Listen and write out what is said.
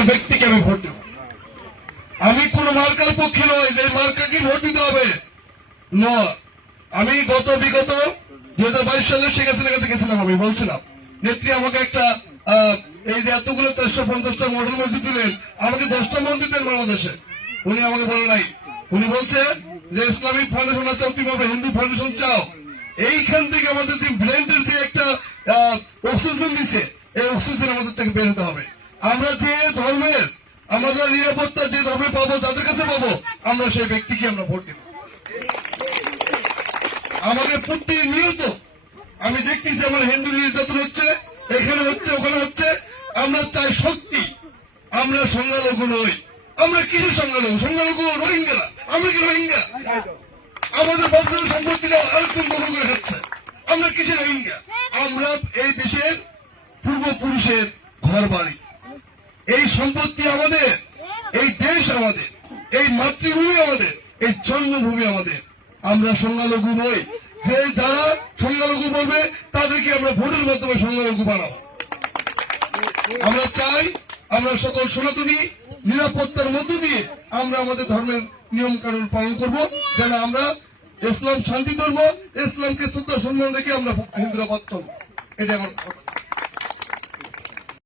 Marker ব্যক্তিকে আমি vote দেব। আমি কোন মার্কার পক্ষে নয় যে মার্কাকে ভোট দিতে হবে নয়। আমি বিগত 2022 সালে শেখ হাসিনার কাছে গেছিলাম, আমি বলছিলাম নেত্রী আমাকে একটা এই যে এতগুলো 450টা মডেল মসজিদ দিলেন, আমাকে 10টা মসজিদ দেন বাংলাদেশে। উনি আমাকে বলে নাই, উনি বলছে যে ইসলামিক ফাউন্ডেশন আছে, তুমি হিন্দু ফাউন্ডেশন চাও। এইখান থেকে আমাদের যে ব্রেন্ডের যে একটা অক্সিজেন দিচ্ছে, এই অক্সিজেন আমাদের থেকে বের হতে হবে। আমরা যে ধর্মের আমরা নিরাপত্তা যে ধর্মে পাবো, যাদের কাছে পাবো, আমরা সেই ব্যক্তিকে আমরা ভোট দিব। আমাদের প্রতিনিয়ত আমি দেখতেছি আমার হিন্দু নির্যাতন হচ্ছে, এখানে হচ্ছে, ওখানে হচ্ছে। আমরা চাই শক্তি, আমরা সংখ্যালঘু নই। আমরা কিসের সংখ্যালঘু? সংখ্যালঘু রোহিঙ্গারা। আমরা কি রোহিঙ্গা? আমাদের বর্তমান সম্পত্তিটা আরেকজন দখল করে খাচ্ছে। আমরা কিসের রোহিঙ্গা? আমরা এই দেশের পূর্বপুরুষের ঘর বাড়ি, এই সম্পত্তি আমাদের, এই দেশ আমাদের, এই মাতৃভূমি আমাদের, এই জন্মভূমি আমাদের। আমরা সংখ্যালঘু নই। যে যারা সংখ্যালঘু বলবে তাদেরকে আমরা ভোটের মাধ্যমে সংখ্যালঘু বানাবো। আমরা চাই আমরা সকল সনাতনী নিরাপত্তার মধ্য দিয়ে আমরা আমাদের ধর্মের নিয়ম কানুন পালন করব, যেন আমরা ইসলাম শান্তি ধর্ম, ইসলামকে শ্রদ্ধা সম্মান রেখে আমরা হিন্দুরা বাদ চলবো। এটা আমার কথা।